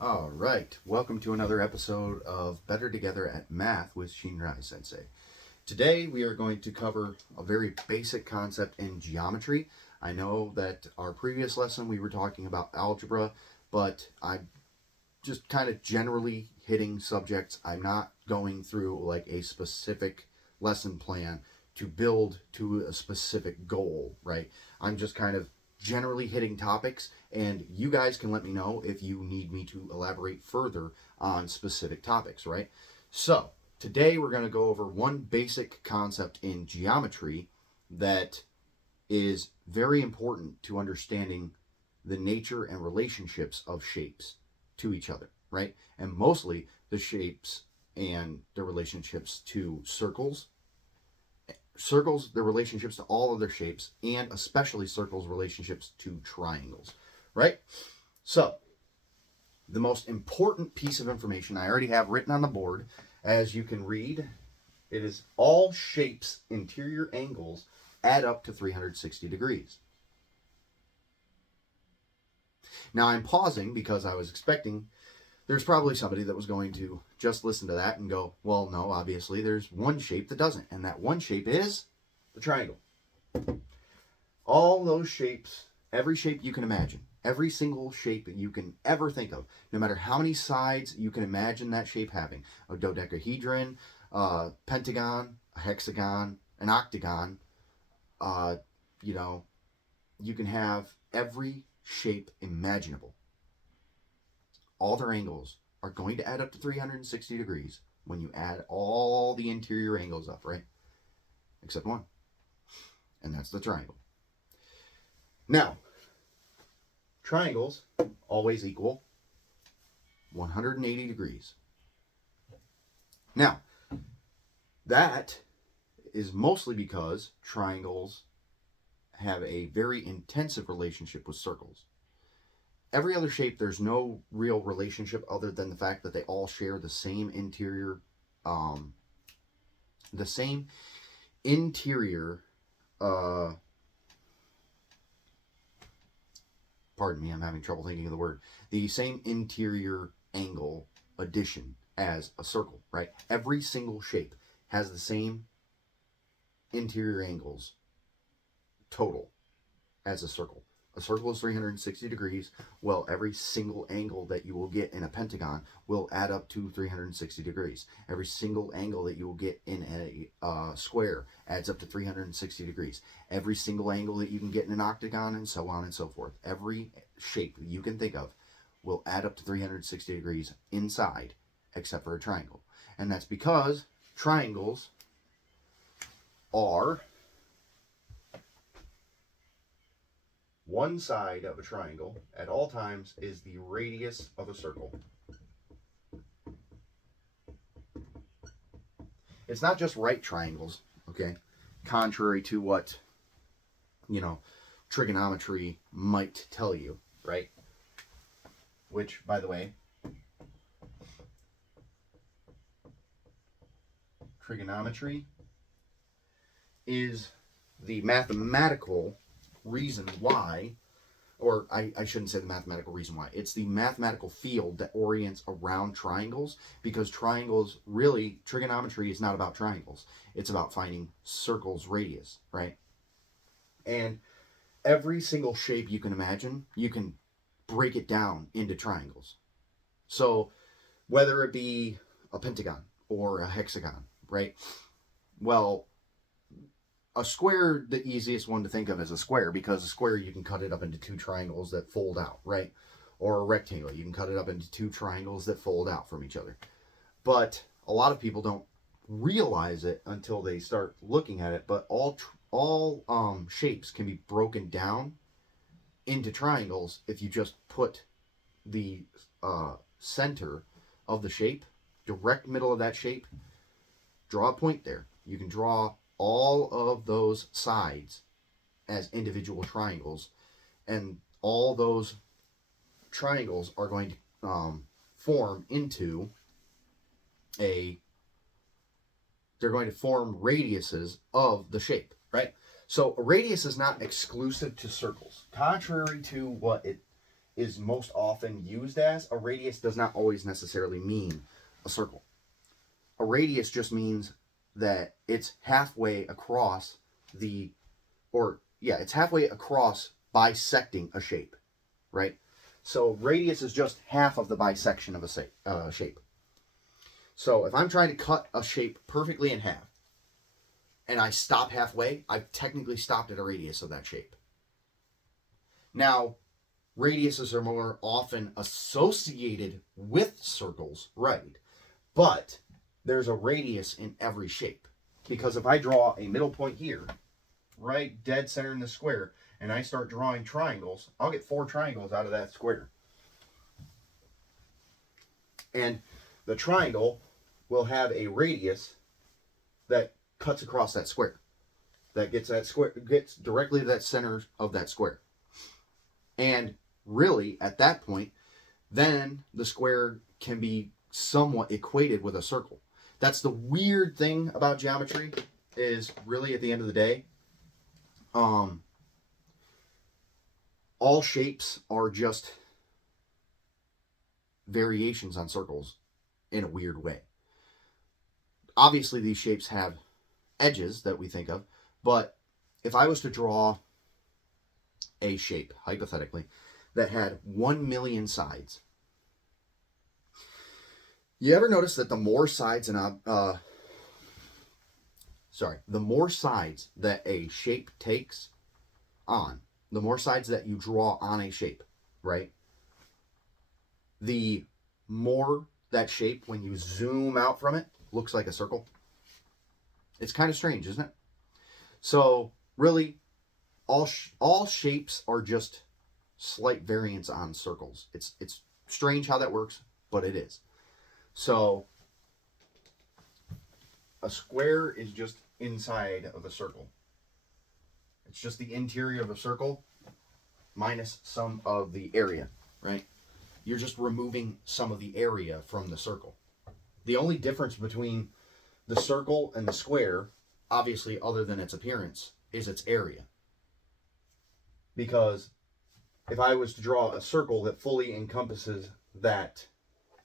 All right, welcome to another episode of Better Together at Math with Shinrai Sensei. Today we are going to cover a very basic concept in geometry. I know that our previous lesson we were talking about algebra, but I'm just kind of generally hitting subjects. I'm not going through like a specific lesson plan to build to a specific goal, right? I'm just kind of generally hitting topics, and you guys can let me know if you need me to elaborate further on specific topics, right? So, today we're going to go over one basic concept in geometry that is very important to understanding the nature and relationships of shapes to each other, right? And mostly the shapes and their relationships to circles, their relationships to all other shapes, and especially circles' relationships to triangles, right? So, the most important piece of information I already have written on the board, as you can read, it is all shapes' interior angles add up to 360 degrees. Now, I'm pausing because I was expecting there's probably somebody that was going to just listen to that and go, well, no, obviously there's one shape that doesn't, and that one shape is the triangle. All those shapes, every shape you can imagine, every single shape that you can ever think of, no matter how many sides you can imagine that shape having, a dodecahedron, a pentagon, a hexagon, an octagon, you can have every shape imaginable. All their angles are going to add up to 360 degrees when you add all the interior angles up, right? Except one. And that's the triangle. Now, triangles always equal 180 degrees. Now, that is mostly because triangles have a very intensive relationship with circles. Every other shape, there's no real relationship other than the fact that they all share the same interior, the same interior, pardon me, I'm having trouble thinking of the word, the same interior angle addition as a circle, right? Every single shape has the same interior angles total as a circle. A circle is 360 degrees. Well, every single angle that you will get in a pentagon will add up to 360 degrees. Every single angle that you will get in a square adds up to 360 degrees. Every single angle that you can get in an octagon, and so on and so forth. Every shape that you can think of will add up to 360 degrees inside, except for a triangle. And that's because triangles are one side of a triangle at all times is the radius of a circle. It's not just right triangles, okay? Contrary to what, trigonometry might tell you, right? Which, by the way, trigonometry is the mathematical reason why, or I shouldn't say the mathematical reason why, it's the mathematical field that orients around triangles, because triangles, really, trigonometry is not about triangles. It's about finding circles' radius, right? And every single shape you can imagine, you can break it down into triangles. So whether it be a pentagon or a hexagon, right? Well, a square, the easiest one to think of is a square, because a square you can cut it up into two triangles that fold out, right? Or a rectangle, you can cut it up into two triangles that fold out from each other. But a lot of people don't realize it until they start looking at it. But all shapes can be broken down into triangles if you just put the center of the shape, direct middle of that shape, draw a point there. You can draw all of those sides as individual triangles, and all those triangles are going to form into they're going to form radiuses of the shape, right? So a radius is not exclusive to circles, contrary to what it is most often used as, a radius does not always necessarily mean a circle. A radius just means that it's halfway across it's halfway across bisecting a shape, right? So radius is just half of the bisection of a shape. So if I'm trying to cut a shape perfectly in half, and I stop halfway, I've technically stopped at a radius of that shape. Now, radiuses are more often associated with circles, right? But there's a radius in every shape. Because if I draw a middle point here, right dead center in the square, and I start drawing triangles, I'll get 4 triangles out of that square. And the triangle will have a radius that cuts across that square. That gets directly to that center of that square. And really, at that point, then the square can be somewhat equated with a circle. That's the weird thing about geometry, is really at the end of the day, all shapes are just variations on circles in a weird way. Obviously, these shapes have edges that we think of, but if I was to draw a shape, hypothetically, that had 1 million sides, you ever notice that the more sides the more sides that a shape takes on, the more sides that you draw on a shape, right? The more that shape, when you zoom out from it, looks like a circle. It's kind of strange, isn't it? So really, all shapes are just slight variants on circles. It's strange how that works, but it is. So a square is just inside of a circle. It's just the interior of a circle minus some of the area, right? You're just removing some of the area from the circle. The only difference between the circle and the square, obviously other than its appearance, is its area. Because if I was to draw a circle that fully encompasses that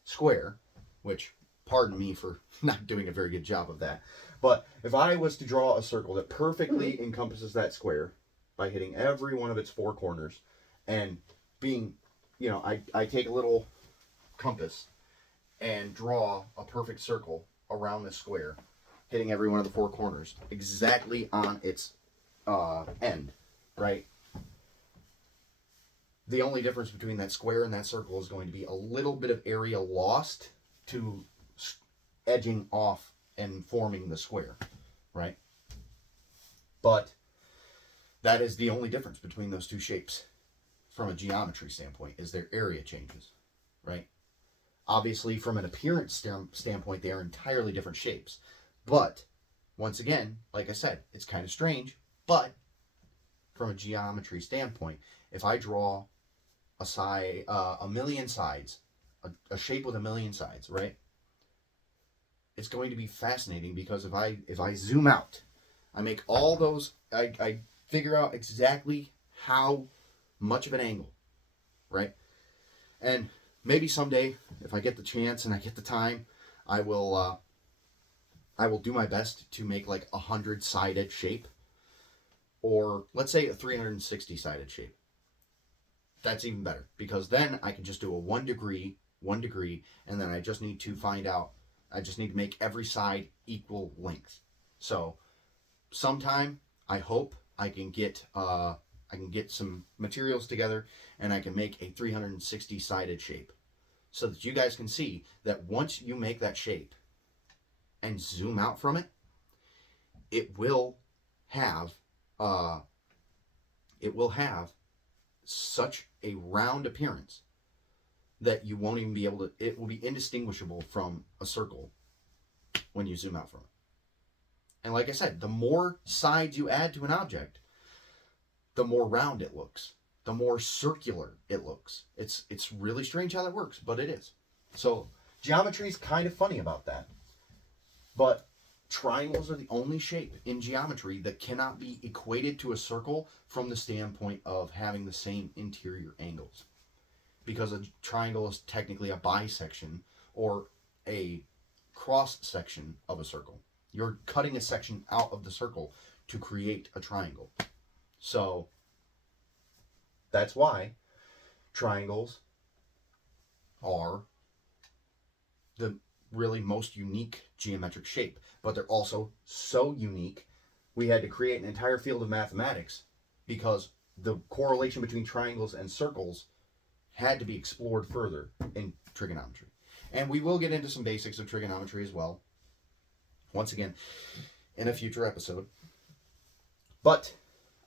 square, which, pardon me for not doing a very good job of that, but if I was to draw a circle that perfectly encompasses that square by hitting every one of its 4 corners and being, I take a little compass and draw a perfect circle around this square, hitting every one of the 4 corners exactly on its end, right? The only difference between that square and that circle is going to be a little bit of area lost to edging off and forming the square, right? But that is the only difference between those two shapes from a geometry standpoint, is their area changes, right? Obviously, from an appearance standpoint, they are entirely different shapes. But, once again, like I said, it's kind of strange, but from a geometry standpoint, if I draw a million sides, a shape with a million sides, right? It's going to be fascinating, because if I zoom out, I make all those, I figure out exactly how much of an angle, right? And maybe someday, if I get the chance and I get the time, I will do my best to make like 100-sided shape, or let's say a 360-sided shape. That's even better, because then I can just do a 1 degree, and then I just need to make every side equal length. So sometime, I hope I can get some materials together and I can make a 360-sided shape, so that you guys can see that once you make that shape and zoom out from it, it will have such a round appearance that you won't even be able to, it will be indistinguishable from a circle when you zoom out from it. And like I said, the more sides you add to an object, the more round it looks, the more circular it looks. It's really strange how that works, but it is. So geometry is kind of funny about that. But triangles are the only shape in geometry that cannot be equated to a circle from the standpoint of having the same interior angles. because a triangle is technically a bisection or a cross section of a circle. You're cutting a section out of the circle to create a triangle. So that's why triangles are the really most unique geometric shape, but they're also so unique we had to create an entire field of mathematics because the correlation between triangles and circles had to be explored further in trigonometry. And we will get into some basics of trigonometry as well, once again, in a future episode. But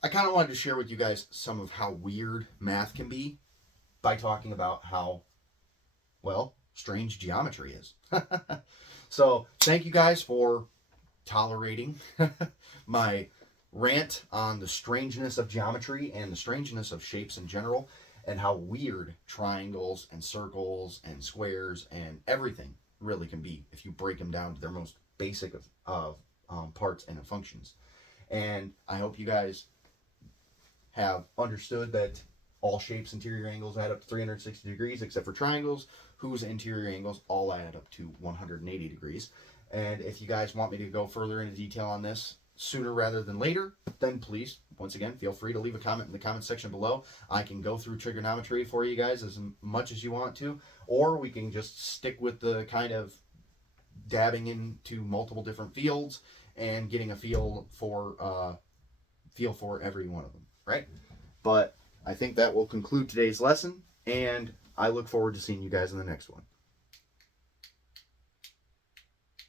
I kind of wanted to share with you guys some of how weird math can be by talking about how, well, strange geometry is. So thank you guys for tolerating my rant on the strangeness of geometry and the strangeness of shapes in general, and how weird triangles and circles and squares and everything really can be if you break them down to their most basic of parts and functions. And I hope you guys have understood that all shapes' interior angles add up to 360 degrees, except for triangles, whose interior angles all add up to 180 degrees. And if you guys want me to go further into detail on this sooner rather than later, then please, once again, feel free to leave a comment in the comment section below. I can go through trigonometry for you guys as much as you want to, or we can just stick with the kind of dabbing into multiple different fields and getting a feel for every one of them, right? But I think that will conclude today's lesson, and I look forward to seeing you guys in the next one.